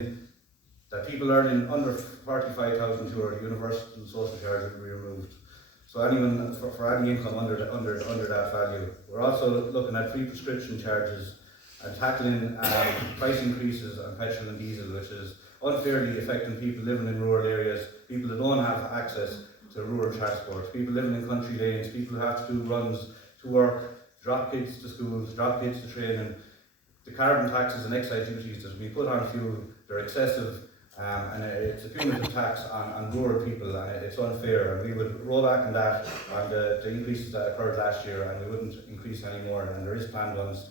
that people earning under 45,000 euro, the universal social charge will be removed. So anyone for any income under that value. We're also looking at free prescription charges and tackling price increases on petrol and diesel, which is unfairly affecting people living in rural areas, people that don't have access to rural transport, people living in country lanes, people who have to do runs to work, drop kids to schools, drop kids to training. The carbon taxes and excise duties that we put on fuel, they're excessive, and it's a punitive tax on rural people, and it's unfair. And we would roll back on that, on the increases that occurred last year, and we wouldn't increase anymore. And there is planned ones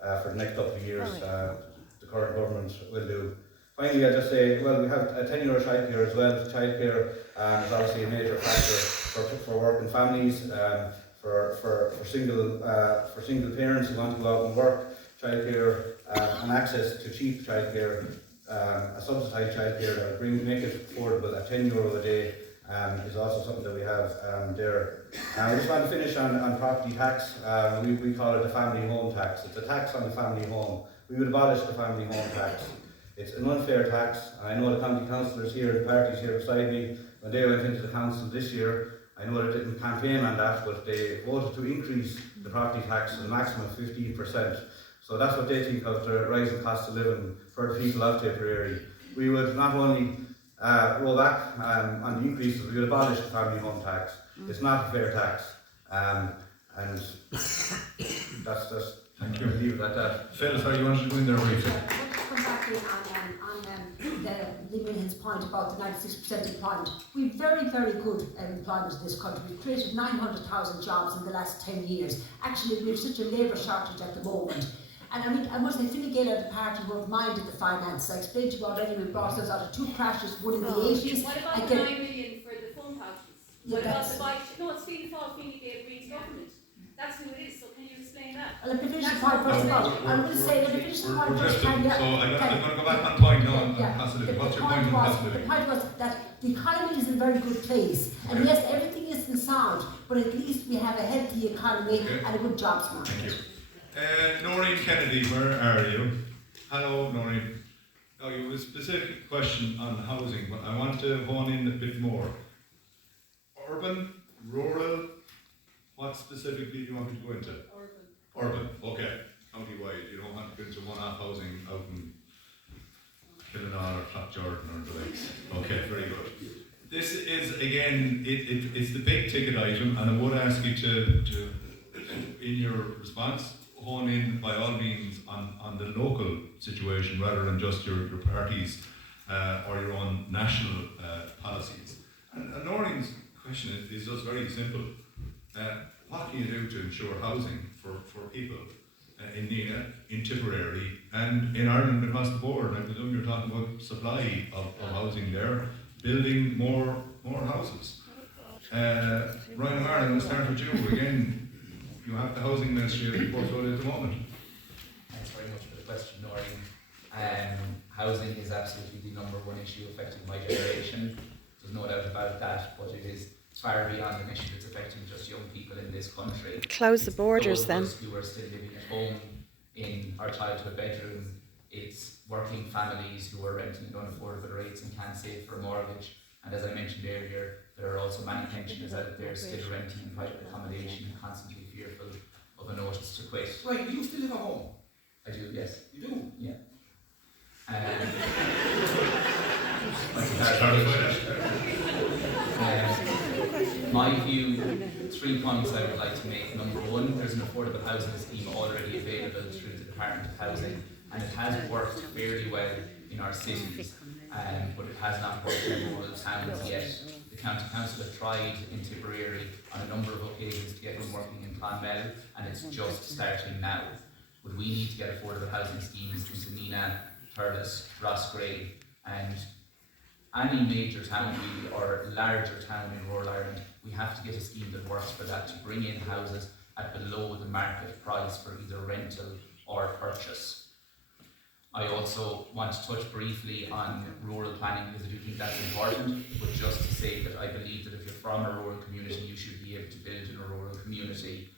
for the next couple of years. The current government will do. Finally, I'll just say, well, we have a 10-euro childcare as well. Childcare is obviously a major factor for working families, for single parents who want to go out and work. Childcare and access to cheap childcare, a subsidised childcare that will make it affordable at €10 a day is also something that we have there. I just want to finish on property tax. We call it the family home tax. It's a tax on the family home. We would abolish the family home tax. It's an unfair tax, and I know the county councillors here, the parties here beside me, when they went into the council this year, I know they didn't campaign on that, but they voted to increase the property tax to the maximum of 15%. So that's what they think of the rising cost of living for the people of Tipperary. We would not only roll back on the increases, we would abolish the family home tax. It's not a fair tax. And that's just, thank you. Leave it at that. Phil, sorry, you wanted to go in there briefly? I want to come back in on Lee Million's point about the 96% employment. We've very, very good employment in this country. We've created 900,000 jobs in the last 10 years. Actually, we have such a labour shortage at the moment. And I mean, I must say, Fine Gael of the party won't minded the finance. I explained to you already, we brought us out of 2 crashes, one in the 80s. What about the 9 million for the phone pouches? What about the bike? No, it's Fine Gael Green's government. That's who it is, so can you explain that? Well, let me finish the point first of all. I'm going to say, let me finish the point first. So I'm going to go back on point now on Passive. What's your point on Passive? The point was that the economy is in a very good place. And yes, everything isn't sound, but at least we have a healthy economy and a good jobs market. Thank you. Noreen Kennedy, where are you? Hello, Noreen. Now, you have a specific question on housing, but I want to hone in a bit more. Urban, rural, what specifically do you want me to go into? Urban, okay. County-wide, you don't want to go into one-off housing out in Kilkenny or Clough-Jordan or the likes. Okay, very good. This is, again, it's the big ticket item, and I would ask you to in your response, hone in by all means on the local situation rather than just your parties or your own national policies. And Noreen's question is just very simple. What can you do to ensure housing for people in Nenagh, in Tipperary, and in Ireland across the board? I presume you're talking about supply of housing there, building more houses. Ryan O'Mara, we'll start with you again. You have the housing ministry portfolio at the moment. Thanks very much for the question, Noreen. Housing is absolutely the number one issue affecting my generation. There's no doubt about that, but it is far beyond an issue that's affecting just young people in this country. Close the borders then. Those of us who are still living at home in our childhood bedroom, it's working families who are renting at unaffordable rates and can't save for a mortgage. And as I mentioned earlier, there are also many pensioners out there still renting in private accommodation and constantly fearful of a notice to quit. Right, you still live at home? I do, yes. You do? Yeah. My view, 3 points I would like to make. Number one, there's an affordable housing scheme already available through the Department of Housing, and it has worked fairly well in our cities, but it has not worked in rural towns yet. The County Council have tried in Tipperary on a number of occasions to get them working in Clonmel, and it's just starting now. But we need to get affordable housing schemes into Nenagh, Thurles, Rossgrave, and any major town really, or larger town in rural Ireland. We have to get a scheme that works for that, to bring in houses at below the market price for either rental or purchase. I also want to touch briefly on rural planning because I do think that's important, but just to say that I believe that if you're from a rural community, you should be able to build in a rural community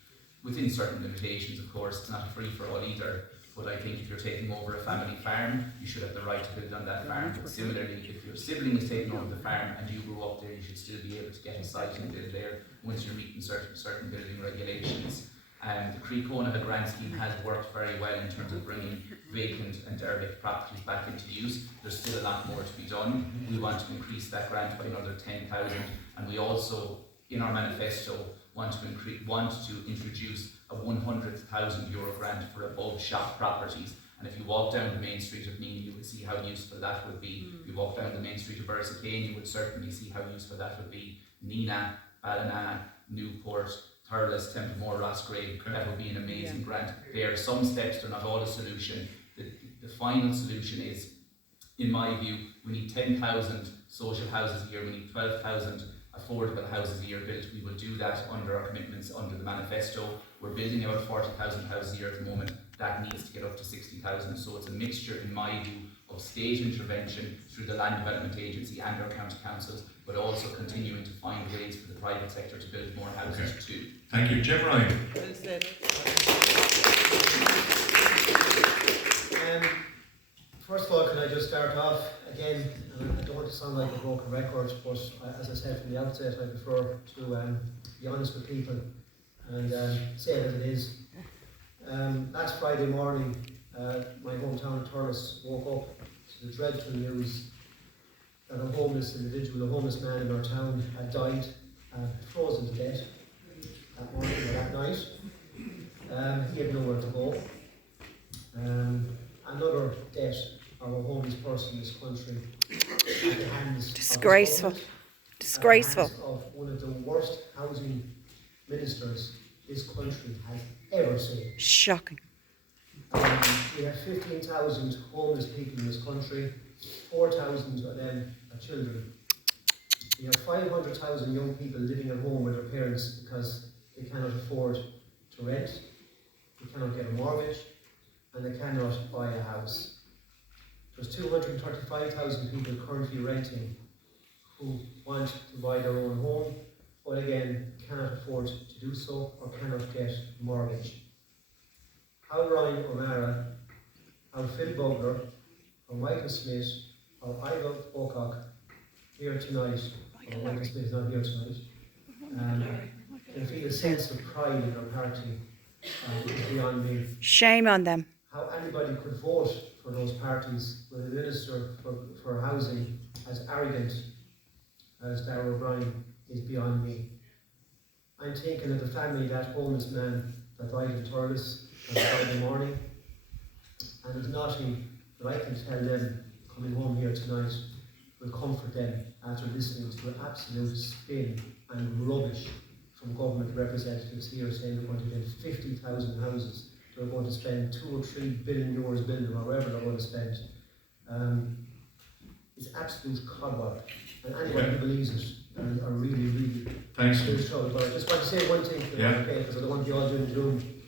within certain limitations, of course. It's not free for all either, but I think if you're taking over a family farm, you should have the right to build on that farm. But similarly, if your sibling is taking over the farm and you grew up there, you should still be able to get a site and build there once you're meeting certain building regulations. The Creek Onagh grant scheme has worked very well in terms of bringing vacant and derelict properties back into use. There's still a lot more to be done. We want to increase that grant by another 10,000, and we also, in our manifesto, want to introduce a €100,000 grant for above shop properties. And if you walk down the main street of Nenagh, you would see how useful that would be. If you walk down the main street of Ersakane, you would certainly see how useful that would be. Nenagh, Ballina, Newport, Thurles, Templemore, Roscrea, that would be an amazing grant. There are some steps, they're not all a solution. The final solution is, in my view, we need 10,000 social houses a year, we need 12,000 affordable houses a year built. We will do that under our commitments under the manifesto. We're building about 40,000 houses a year at the moment. That needs to get up to 60,000. So it's a mixture, in my view, of state intervention through the Land Development Agency and our county councils, but also continuing to find ways for the private sector to build more houses too. Thank you. Jim Ryan. Well said. First of all, can I just start off again, and I don't want to sound like a broken record, but as I said from the outset, I prefer to be honest with people and say it as it is. Last Friday morning, my hometown of Thurles woke up to the dreadful news that a homeless individual, a homeless man in our town, had died, frozen to death that morning or that night. He had nowhere to go. Another death of a homeless person in this country at the hands Disgraceful. Disgraceful. at the hands of one of the worst housing ministers this country has ever seen. Shocking. We have 15,000 homeless people in this country, 4,000 of them are children. We have 500,000 young people living at home with their parents because they cannot afford to rent, they cannot get a mortgage, and they cannot buy a house. There's 235,000 people currently renting who want to buy their own home, but again, cannot afford to do so or cannot get a mortgage. How Ryan O'Mara, how Phil Bugler, how Michael Smith, how Ivo Pocock here tonight, or Michael Smith is not here tonight, can feel a sense of pride in their party is beyond me. Shame on them. How anybody could vote for those parties with a minister for housing as arrogant as Darragh O'Brien is beyond me. I'm thinking of the family, that homeless man that died in Thurles on Friday morning, and there's nothing that I can tell them coming home here tonight will comfort them after listening to absolute spin and rubbish from government representatives here saying they're going to build 50,000 houses, they're going to spend €2 or €3 billion building, or whatever they're going to spend. It's absolute cobweb, and anybody who believes it are really, really in trouble. But I just want to say one thing, okay, because I don't want to be all doom and gloom.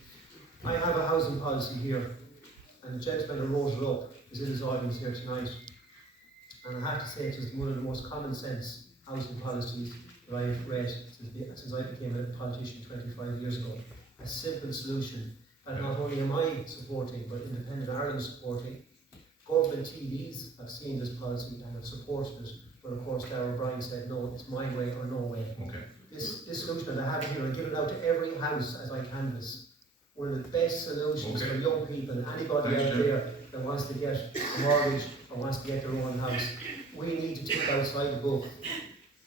I have a housing policy here, and the gentleman who wrote it up is in his audience here tonight. And I have to say it is one of the most common sense housing policies that I've read since I became a politician 25 years ago. A simple solution that not only am I supporting, but Independent Ireland is supporting. Government TVs have seen this policy and have supported it, but of course Darragh O'Brien said no, it's my way or no way. Okay. This solution that I have here, I give it out to every house as I canvass. One of the best solutions for young people and anybody out there that wants to get a mortgage or wants to get their own house. We need to think outside the book.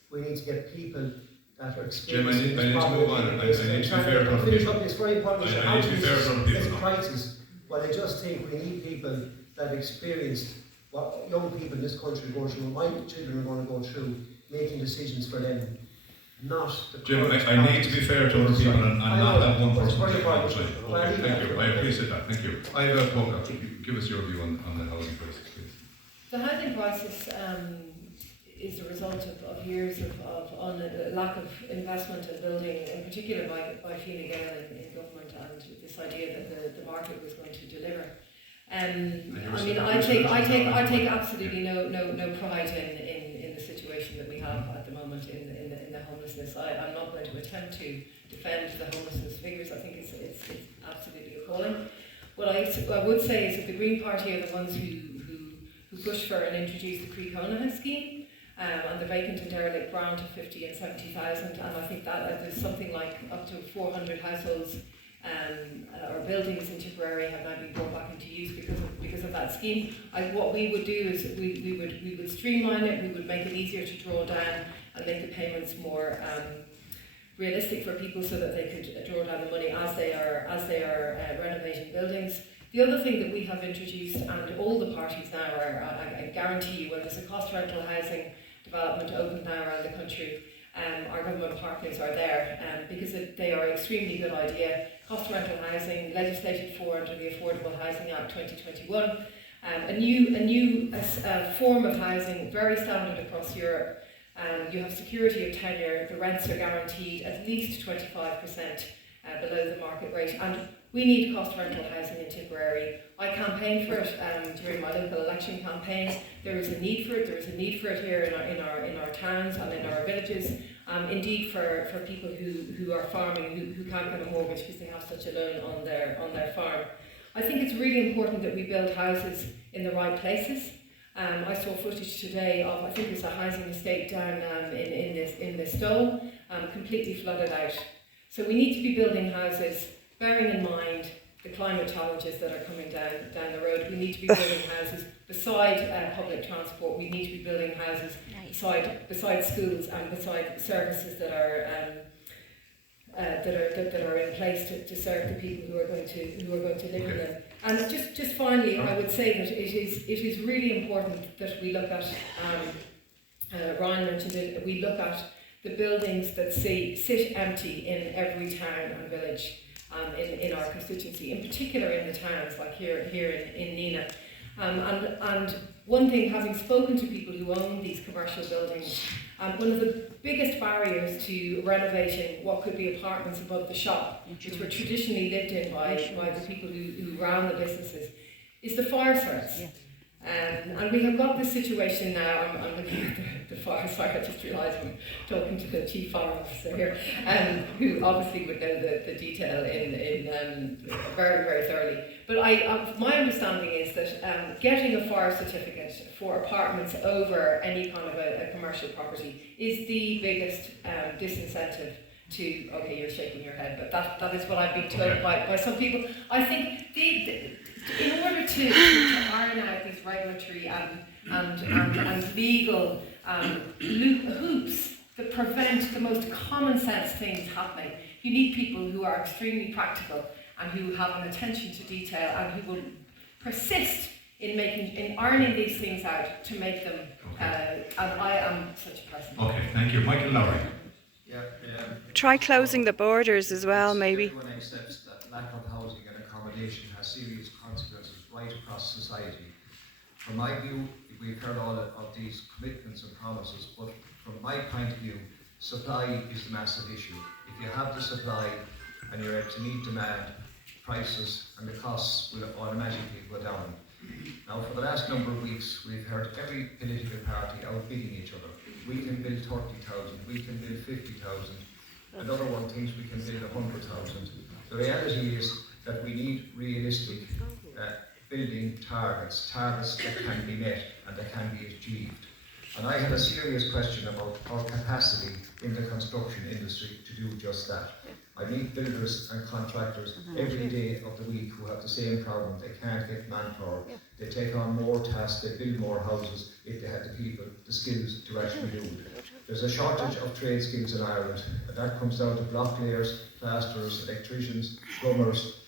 We need to get people that are experiencing Jim, I need to move on. I need to be fair to other people. It's very important. I need to be fair to other people. It's a crisis. But I just think we need people that have experienced what young people in this country are going through, my children are going to go through, making decisions for them. Not the Jim, I need to be fair to other people and not have one person take all the time. Okay, thank you. I appreciate that. Thank you. Ivo Pocock, give us your view on the housing crisis, please. The housing crisis is the result of years of lack of investment in building, in particular by Fine Gael in government, and this idea that the market was going to deliver. I mean, I take absolutely no pride in the situation that we have at the moment in the homelessness. I'm not going to attempt to defend the homelessness figures. I think it's absolutely appalling. What I would say is that the Green Party are the ones who pushed for and introduced the Pre-Conagh scheme, and the vacant and derelict grant of 50 and 70,000, and I think that there's something like up to 400 households or buildings in Tipperary have now been brought back into use because of that scheme. What we would do is we would streamline it, we would make it easier to draw down and make the payments more realistic for people so that they could draw down the money as they are renovating buildings. The other thing that we have introduced, and all the parties now are, I guarantee you, when there's a cost rental housing development open now around the country, our government partners are there because they are an extremely good idea. Cost rental housing, legislated for under the Affordable Housing Act 2021, a new form of housing, very standard across Europe. You have security of tenure, the rents are guaranteed at least 25% below the market rate, and we need cost rental housing in Tipperary. I campaigned for it during my local election campaign. There is a need for it. There is a need for it here in our towns and in our villages. Indeed, for people who are farming, who can't get a mortgage because they have such a loan on their farm. I think it's really important that we build houses in the right places. I saw footage today of, I think it's a housing estate down in the Stowe, completely flooded out. So we need to be building houses bearing in mind the climate challenges that are coming down the road. We need to be building houses beside public transport. We need to be building houses beside schools and beside services that are in place to serve the people who are going to live in them. And just finally, I would say that it is really important that we look at. Ryan mentioned it. We look at the buildings that sit empty in every town and village in our constituency, in particular in the towns like here in Nenagh. And one thing, having spoken to people who own these commercial buildings, one of the biggest barriers to renovating what could be apartments above the shop, which were traditionally lived in by the people who ran the businesses, is the fire threats. And we have got this situation now. I'm looking at the fire. Sorry, I just realised I'm talking to the chief fire officer here, who obviously would know the detail in very, very thoroughly. But my understanding is that getting a fire certificate for apartments over any kind of a commercial property is the biggest disincentive to. Okay, you're shaking your head, but that is what I've been told by some people. I think in order to iron out these regulatory and legal hoops that prevent the most common sense things happening, you need people who are extremely practical and who have an attention to detail and who will persist in ironing these things out to make them. And I am such a person. Okay, thank you, Michael Lowry. Try closing the borders as well, maybe. Everyone accepts that lack of housing and accommodation has serious consequences right across society. From my view, we've heard all of these commitments and promises, but from my point of view, supply is the massive issue. If you have the supply and you're able to meet demand, prices and the costs will automatically go down. Now, for the last number of weeks, we've heard every political party outbidding each other. We can build 30,000, we can build 50,000. Another one thinks we can build 100,000. The reality is that we need realistic building targets that can be met and that can be achieved. And I have a serious question about our capacity in the construction industry to do just that. I meet builders and contractors every day of the week who have the same problem. They can't get manpower. They take on more tasks, they build more houses if they had the people, the skills to actually do it. There's a shortage of trade skills in Ireland, and that comes down to block layers, plasterers, electricians, plumbers,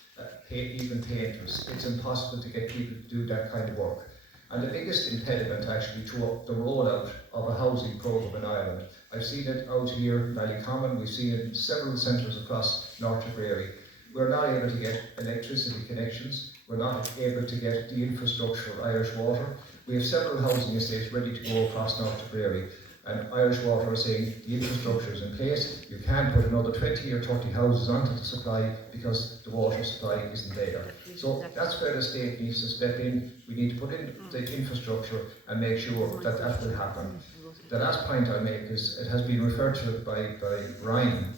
even painters. It's impossible to get people to do that kind of work. And the biggest impediment actually to the rollout of a housing programme in Ireland, I've seen it out here in Ballycommon, we've seen it in several centres across North Tipperary. We're not able to get electricity connections, we're not able to get the infrastructure of Irish Water. We have several housing estates ready to go across North Tipperary, and Irish Water are saying the infrastructure is in place, you can't put another 20 or 30 houses onto the supply because the water supply isn't there. So that's where the state needs to step in. We need to put in the infrastructure and make sure that that will happen. The last point I make is, it has been referred to by Ryan,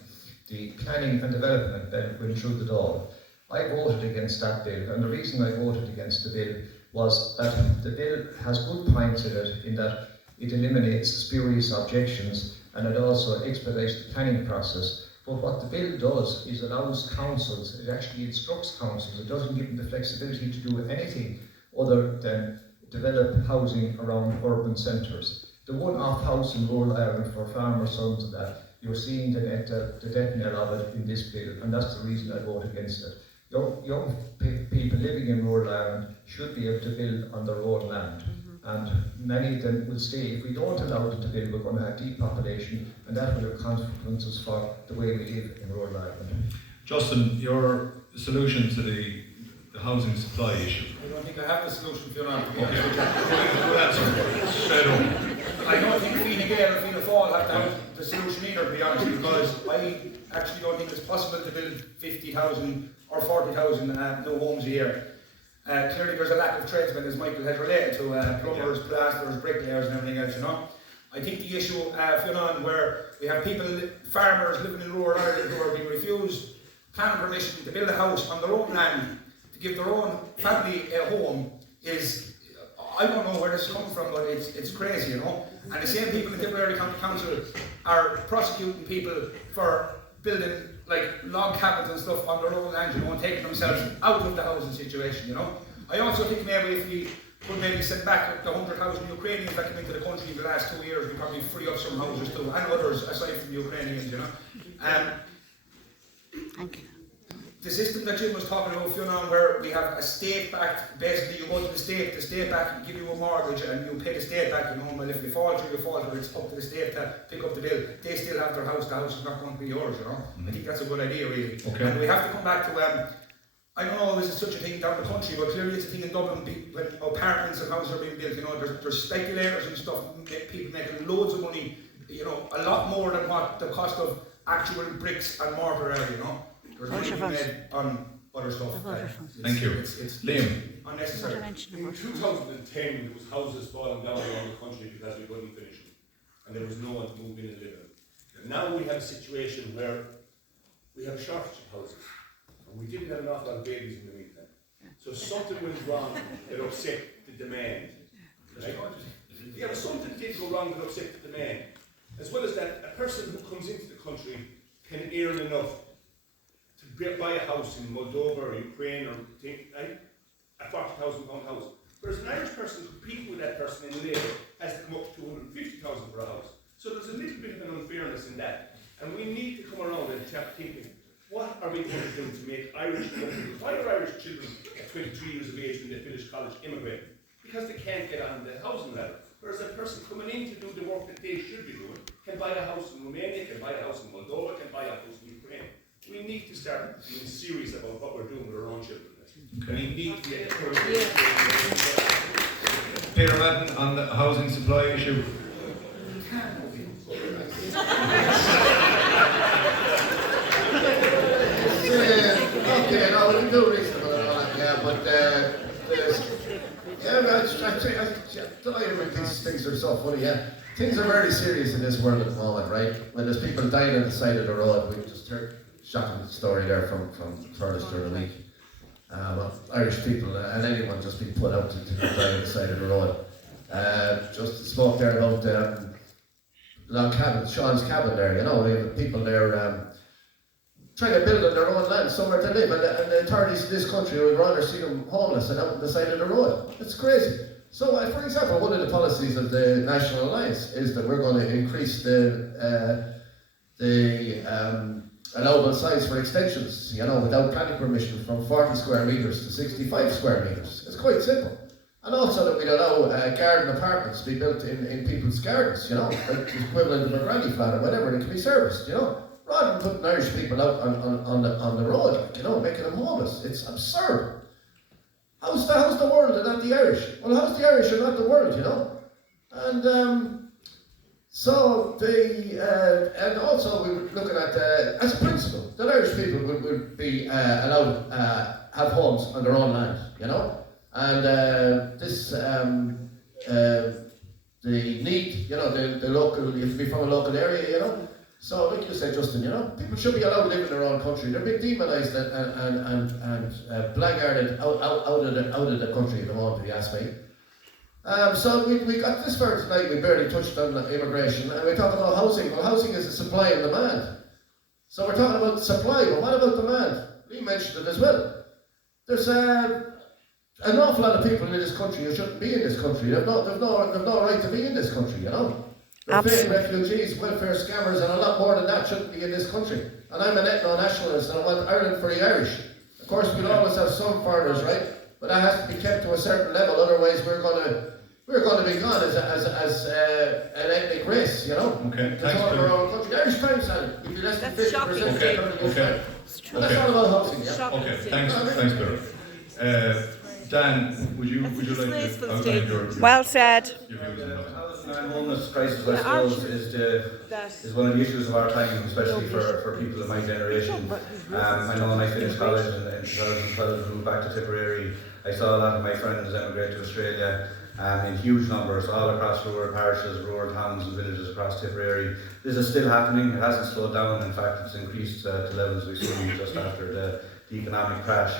the planning and development that went through the door. I voted against that bill, and the reason I voted against the bill was that the bill has good points in it, in that it eliminates spurious objections and it also expedites the planning process. But what the bill does is allows councils, it actually instructs councils, it doesn't give them the flexibility to do anything other than develop housing around urban centres. The one-off house in rural Ireland for farmer sons and that, you're seeing the death knell of it in this bill, and that's the reason I vote against it. Young people living in rural Ireland should be able to build on their own land. And many of them will stay. If we don't allow them to build, we're going to have depopulation, and that will have consequences for the way we live in rural Ireland. Justin, your solution to the housing supply issue? I don't think I have the solution for you now. Okay, good answer. Straight up. I don't think Fine Gael or Fianna Fáil have to have the solution either, to be honest, because I actually don't think it's possible to build 50,000 or 40,000 new homes a year. Clearly there's a lack of tradesmen, as Michael has related to, plumbers, plasterers, bricklayers and everything else, you know. I think the issue, Fionn, where we have people, farmers living in rural Ireland who are being refused planning permission to build a house on their own land, to give their own family a home, is, I don't know where this is coming from, but it's crazy, you know. And the same people in Tipperary County Council are prosecuting people for building like log cabins and stuff on their own land, you know, and taking themselves out of the housing situation, you know. I also think maybe if we could maybe send back the 100,000 Ukrainians that came into the country in the last 2 years, we'd probably free up some houses too, and others aside from the Ukrainians, you know. Thank you. The system that Jim was talking about, Fionn, where we have a state-backed, basically you go to the state back give you a mortgage and you pay the state back, you know, and if you falter, it's up to the state to pick up the bill. They still have their house, the house is not going to be yours, you know. I think that's a good idea, really. Okay. And we have to come back to, I don't know if this is such a thing down the country, but clearly it's a thing in Dublin when apartments and houses are being built, you know, there's speculators and stuff, people making loads of money, you know, a lot more than what the cost of actual bricks and mortar are, you know. There's money being made on other stuff. Thank you. It's Liam. unnecessary. In 2010, there was houses falling down around the country because we couldn't finish them, and there was no one to move in and live in. Now we have a situation where we have a shortage of houses, and we didn't have an awful lot of babies in the meantime. So something went wrong that upset the demand. Right? Yeah, but something did go wrong that upset the demand. As well as that, a person who comes into the country can earn enough to buy a house in Moldova or Ukraine or right? A £40,000 house. Whereas an Irish person competing with that person in labour has to come up to 250,000 for a house. So there's a little bit of an unfairness in that. And we need to come around and start thinking, what are we going to do to make Irish companies, why are Irish children at 23 years of age when they finish college immigrate? Because they can't get on the housing ladder. Whereas a person coming in to do the work that they should be doing can buy a house in Romania, can buy a house in Moldova, can buy a house in Ukraine. We need to start being serious about what we're doing with our own children. Okay. We need to get Peter Madden on the housing supply issue. Okay, no, we can do reasonable and all that, yeah, but these things are so funny, yeah. Things are very serious in this world at the moment, right? When there's people dying on the side of the road, we just heard a shocking story there from Thurles during the week. Irish people and anyone just being put out to die on the side of the road. Just spoke there about long cabin, Sean's cabin there, you know, we have people there trying to build on their own land, somewhere to live, and the authorities in this country would rather see them homeless and out on the side of the road. It's crazy. So, for example, one of the policies of the National Alliance is that we're going to increase the allowable size for extensions, you know, without planning permission from 40 square metres to 65 square metres. It's quite simple. And also that we'd allow garden apartments to be built in people's gardens, you know, like the equivalent of a granny flat or whatever, and it can be serviced, you know, rather than putting Irish people out on the road, like, you know, making them homeless. It's absurd. How's the world and not the Irish? Well, how's the Irish and not the world, you know? And and also we were looking at, as a principle, that Irish people would be allowed have homes on their own land, you know? And the need, you know, the local, you have to be from a local area, you know? So, like you said, Justin, you know, people should be allowed to live in their own country. They're being demonised and blackguarded out of the country at the moment, if you ask me. So we got this far tonight, we barely touched on immigration, and we talked about housing. Well, housing is a supply and demand. So we're talking about supply, but what about demand? We mentioned it as well. There's an awful lot of people in this country who shouldn't be in this country. They've no right to be in this country, you know. They're fake refugees, welfare scammers, and a lot more than that shouldn't be in this country. And I'm an ethno-nationalist, and I want Ireland for the Irish. Of course, we'll always have some foreigners, right? But that has to be kept to a certain level, otherwise we're going to be gone as an ethnic race, you know. Okay, thanks. All of our own country. The Irish Times had it. We'd be less than 50%. Okay. That's all about housing, yeah. Okay, thanks, Peter. Dan, would you like to outline your Well said. Your views on housing? Housing and homeless crisis, I suppose, is one of the issues of our time, especially for people of my generation. I know when I finished college in 2012 and moved back to Tipperary, I saw a lot of my friends emigrate to Australia in huge numbers, all across rural parishes, rural towns and villages across Tipperary. This is still happening, it hasn't slowed down, in fact it's increased to levels we've seen just after the economic crash.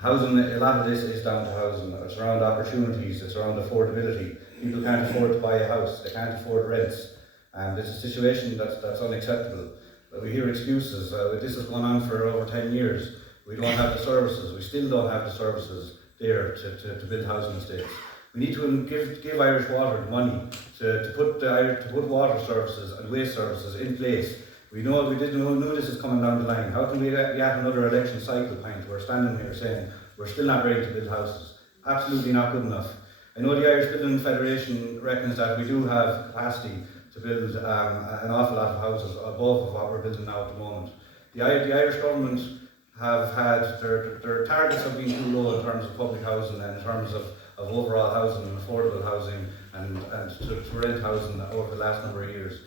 Housing, a lot of this is down to housing. It's around opportunities, it's around affordability. People can't afford to buy a house, they can't afford rents. And it's a situation that's unacceptable. But we hear excuses. This has gone on for over 10 years. We don't have the services, we still don't have the services there to build housing estates. We need to give Irish Water money to put water services and waste services in place. We knew this is coming down the line. How can we get another election cycle point? We're standing here saying we're still not ready to build houses. Absolutely not good enough. I know the Irish Building Federation reckons that we do have capacity to build an awful lot of houses above of what we're building now at the moment. The Irish government have had their targets have been too low in terms of public housing and in terms of overall housing and affordable housing and to rent housing over the last number of years.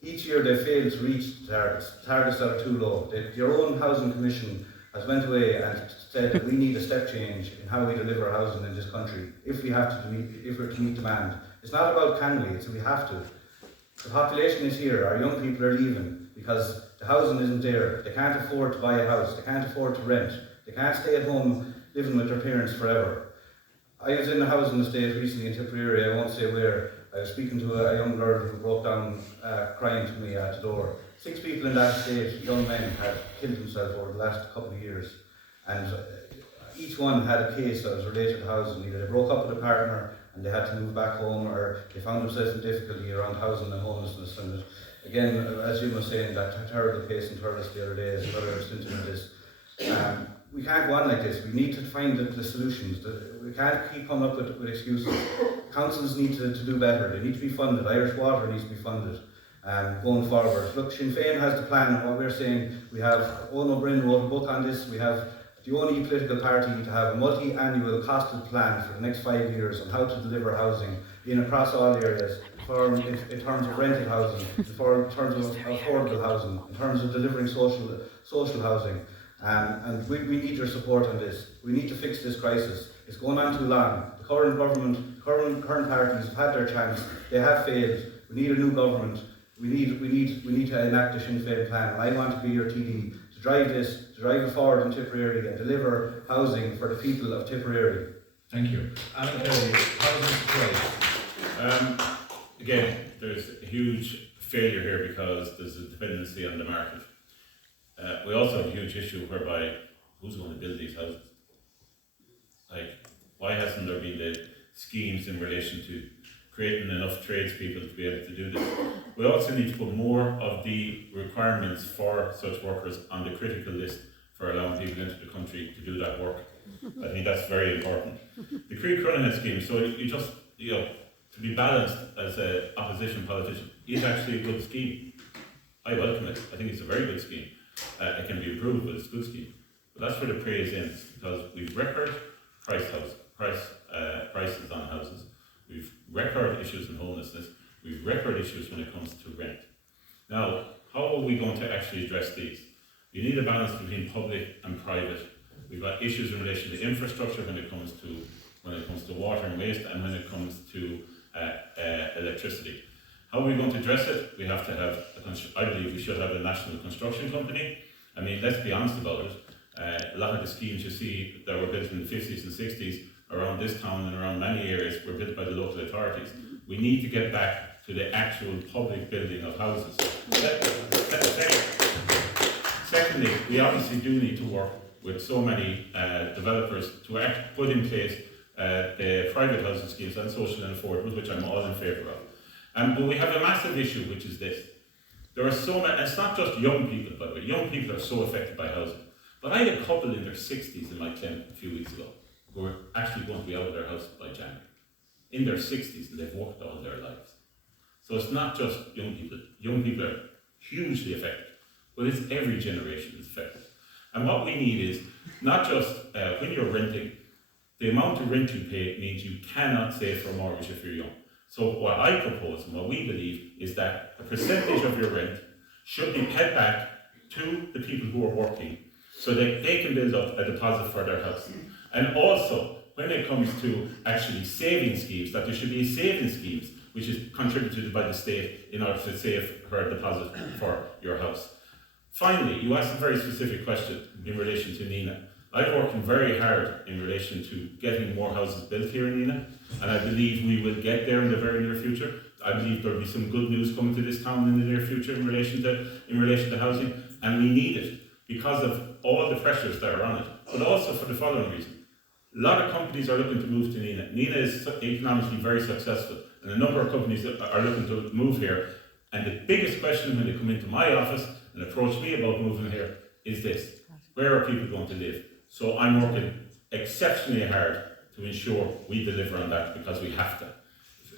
Each year they fail to reach the targets that are too low. Your own housing commission has went away and said that we need a step change in how we deliver housing in this country if we're to meet demand. It's not about can we, it's we have to. The population is here, our young people are leaving because the housing isn't there. They can't afford to buy a house, they can't afford to rent, they can't stay at home living with their parents forever. I was in a housing estate recently in Tipperary, I won't say where. I was speaking to a young girl who broke down crying to me at the door. 6 people in that estate, young men, had killed themselves over the last couple of years. And each one had a case that was related to housing. Either they broke up with a partner and they had to move back home, or they found themselves in difficulty around housing and homelessness. And again, as Jim was saying, that terrible case in Thurles the other day is another symptom of this. We can't go on like this. We need to find the solutions. We can't keep coming up with excuses. Councils need to do better. They need to be funded. Irish Water needs to be funded going forward. Look, Sinn Féin has the plan, and what we're saying, we have Owen O'Brien wrote a book on this. We have the only political party to have a multi-annual costed plan for the next 5 years on how to deliver housing across all areas, in terms of rented housing, in terms of affordable housing, in terms of delivering social housing. And we need your support on this. We need to fix this crisis. It's going on too long. The current government, current parties have had their chance. They have failed. We need a new government. We need to enact the Sinn Féin plan. And I want to be your TD to drive it forward in Tipperary and deliver housing for the people of Tipperary. Thank you. Alan Kelly, housing supply. Again, there's a huge failure here because there's a dependency on the market. We also have a huge issue whereby who's going to build these houses? Like, why hasn't there been the schemes in relation to creating enough tradespeople to be able to do this? We also need to put more of the requirements for such workers on the critical list for allowing people into the country to do that work. I think that's very important. The Creek Running scheme, so to be balanced as an opposition politician, is actually a good scheme. I welcome it. I think it's a very good scheme. It can be improved, but it's a good scheme. But that's where the praise ends, because we've record prices on houses, we've record issues in homelessness, we've record issues when it comes to rent. Now, how are we going to actually address these? You need a balance between public and private. We've got issues in relation to infrastructure when it comes to water and waste, and when it comes to electricity. How are we going to address it? We have to have, I believe we should have a national construction company. I mean, let's be honest about it. A lot of the schemes you see that were built in the 50s and 60s around this town and around many areas were built by the local authorities. We need to get back to the actual public building of houses. Secondly, we obviously do need to work with so many developers to put in place the private housing schemes and social and affordable, which I'm all in favour of. But we have a massive issue, which is this. There are so many, and it's not just young people, by the way. Young people are so affected by housing. But I had a couple in their 60s in my clinic a few weeks ago who were actually going to be out of their house by January. In their 60s, and they've worked all their lives. So it's not just young people. Young people are hugely affected, but it's every generation is affected. And what we need is not just when you're renting, the amount of rent you pay means you cannot save for a mortgage if you're young. So what I propose and what we believe is that a percentage of your rent should be paid back to the people who are working so that they can build up a deposit for their house. And also, when it comes to actually saving schemes, that there should be saving schemes which is contributed by the state in order to save for a deposit for your house. Finally, you asked a very specific question in relation to Nenagh. I'm working very hard in relation to getting more houses built here in Nenagh, and I believe we will get there in the very near future. I believe there will be some good news coming to this town in the near future in relation to housing, and we need it because of all the pressures that are on it, but also for the following reason. A lot of companies are looking to move to Nenagh. Nenagh is economically very successful, and a number of companies are looking to move here. And the biggest question when they come into my office and approach me about moving here is this: where are people going to live? So I'm working exceptionally hard to ensure we deliver on that because we have to.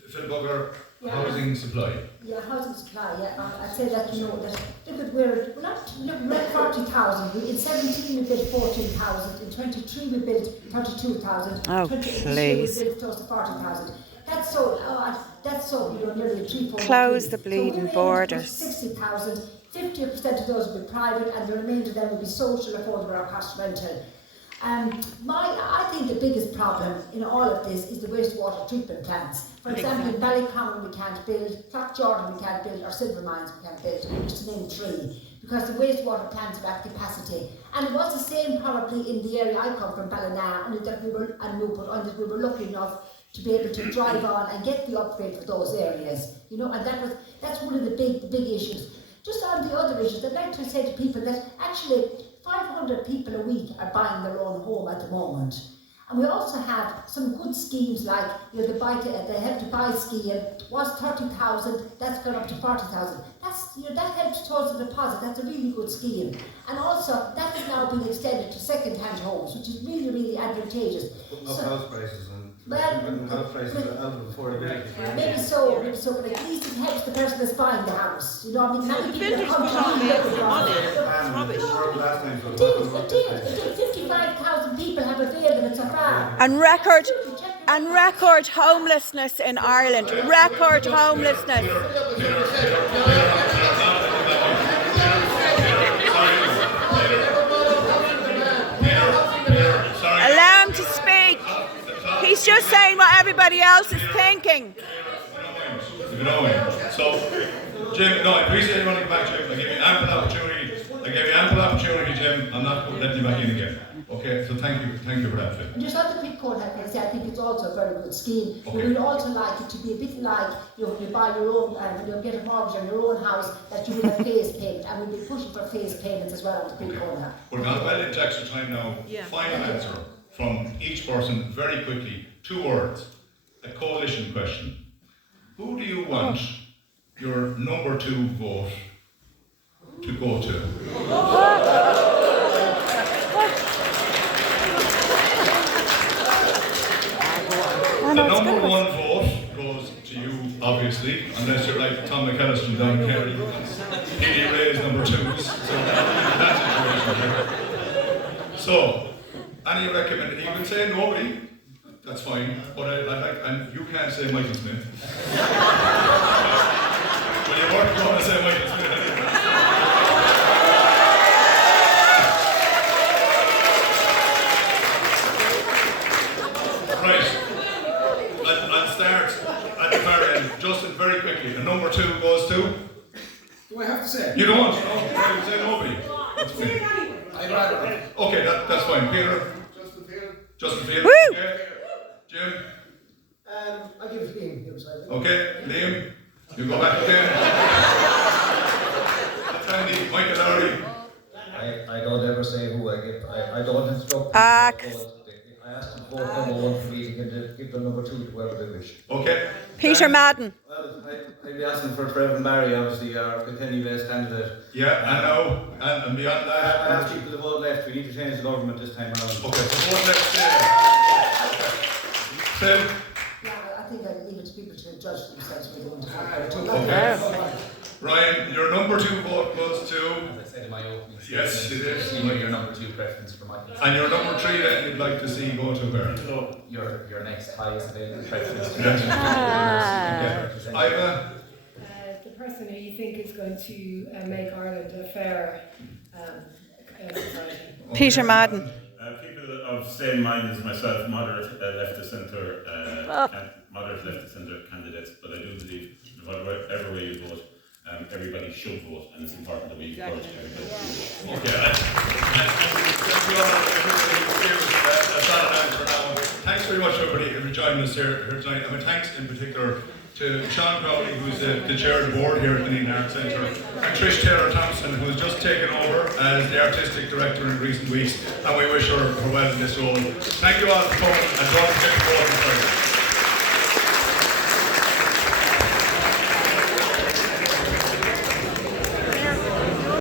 Phil Bugger, Yeah. housing supply. Yeah, housing supply, yeah. I'd say that, you know, that look at we're not looking at 40,000. In 17 we built 14,000. In 23 we built 32,000. Oh, 28 please. we built close to 40,000. That's so, you know, nearly 3-4. Close the bleeding borders. 60,000. 50% of those will be private, and the remainder of them will be social, affordable, or cost rental. I think the biggest problem in all of this is the wastewater treatment plants. For example, in Ballycommon we can't build, Jordan we can't build, or Silver Mines we can't build, just to name 3, because the wastewater plants are at capacity. And it was the same probably in the area I come from, Ballina, only that we were lucky enough to be able to drive on and get the upgrade for those areas. You know, and that's one of the big issues. Just on the other issues, I'd like to say to people that actually 500 people a week are buying their own home at the moment. And we also have some good schemes like, you know, the Help to Buy scheme was 30,000, that's gone up to 40,000. That's, you know, that helps towards the deposit, that's a really good scheme. And also, that is now being extended to second-hand homes, which is really, really advantageous. House prices and house prices out of affordability. Maybe so, but at least it helps the person that's buying the house. You know, I mean, many people are coming to It did. 55,000 people have availed of it so far. And record homelessness in Ireland. Record homelessness. Allow him to speak. He's just saying what everybody else is thinking. So, Jim, no, I appreciate you running back, Jim. I gave you ample opportunity, Jim. I'm not letting you back in again. Okay, so thank you for that, Phil. And just on the quick code, I think it's also a very good scheme. Okay. We would also like it to be a bit like, you know, you buy your own, you get a mortgage on your own house, that you will have phased payment, and we'll be pushing for phased payments as well on the quick code. We're not well into extra time now. Yeah. Final answer from each person, very quickly, 2 words. A coalition question. Who do you want your number 2 vote to go to? The number 1 vote goes to you, obviously, unless you're like Tom McAllister and Don Kerry, P.D. Ray's number 2s. So that situation. So, any recommendation? You can say nobody. That's fine, but I like, and you can't say Michael Smith. But you weren't going to say Michael Smith anyway. Right, I'll start at the far end. Justin, very quickly. Thank you. And number 2 goes to? Do I have to say? You don't? No, I say nobody. That's Say it anyway. I'd rather. Okay, that's fine. Peter? Justin Field. Woo! Okay. Jim? I'll give it to Liam. Okay, Liam? You go back again. That's Andy. Michael Lowry. I don't ever say who I give. I don't instruct. Ah. I ask them vote number 1 for me to give them number 2 to whoever they wish. Okay. Peter Madden. Well, I'd be asking for Trevor Barry, obviously, our Kilkenny-based candidate. Yeah, I know. And beyond that, I ask people to vote left. We need to change the government this time around. Okay, so vote left there. Phil? Yeah, I think I'd leave it to people to judge themselves whether they want to vote. Okay. Ryan, your number 2 vote goes to? As I said in my opening statement, Yes, it is. your number 2 preference for Michael. And your number 3 then you'd like to see go to where? Your next highest available preference. Iva? The person who you think is going to make Ireland a fair society. Peter Madden. People of same mind as myself, moderate left to centre, moderate left to centre candidates, but I do believe whatever way you vote, everybody should vote, and it's important that we encourage everybody to vote. Okay. Thanks very much, everybody, for joining us here tonight. And thanks in particular to Sean Crowley, who's the chair of the board here at the Nenagh Arts Centre, and Trish Taylor-Thompson, who has just taken over as the artistic director in recent weeks, and we wish her well in this role. Thank you all for coming and joining us.